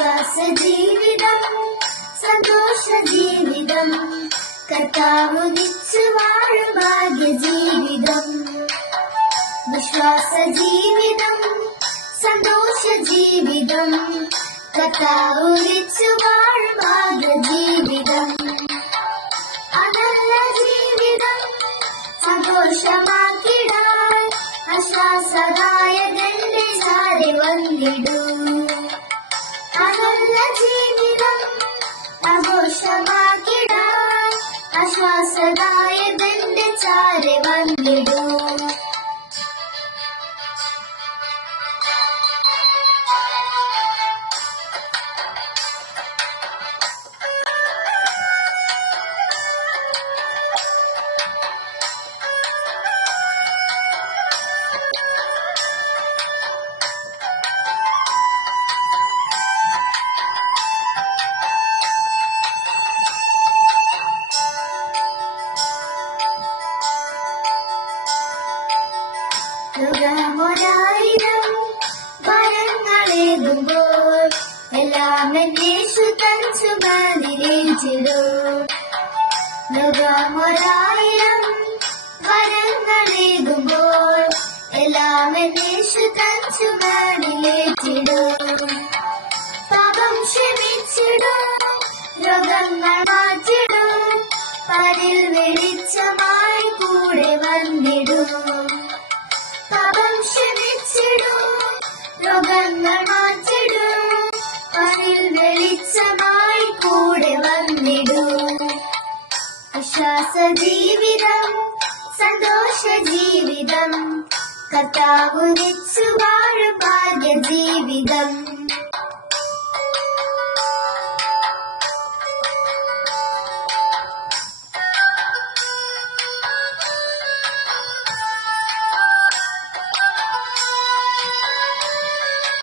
വിശ്വാസ ജീവിതം സന്തോഷ ജീവിതം കർത്താവുദിച്ചു വാഴും ഭാഗ്യ ജീവിതം. വിശ്വാസ ജീവിതം സന്തോഷ ജീവിതം കർത്താവുദിച്ചു വാഴും ഭാഗ്യ ജീവിതം. അതല്ല ജീവിതം സന്തോഷമാക്കിടാൻ ആശ്വാസദായകന്റെ ചാരെ വന്നിടൂ. അതല്ല ജീവിതം ആഘോഷമാക്കിടാൻ ആശ്വാസദായകന്റെ ചാരെ വന്നിടൂ. യുഗമൊരായിരം വരങ്ങളേകുമ്പോൾ എല്ലാം യേശു തൻ ചുമലിലേറ്റിടും. യുഗമൊരായിരം വരങ്ങളേകുമ്പോൾ എല്ലാം യേശു തൻ ചുമലിലേറ്റിടും. പാപം ക്ഷമിച്ചിടും, രോഗങ്ങൾ മാറ്റിടും, പരിൽ വെളിച്ചമായി കൂടെ വന്നിടും. പാപം ക്ഷമിച്ചിടും, രോഗങ്ങൾ മാറ്റിടും, പരിൽ വെളിച്ചമായി കൂടെ വന്നിടും. വിശ്വാസ ജീവിതം സന്തോഷ ജീവിതം കർത്താവുദിച്ചു വാഴും ഭാഗ്യ ജീവിതം.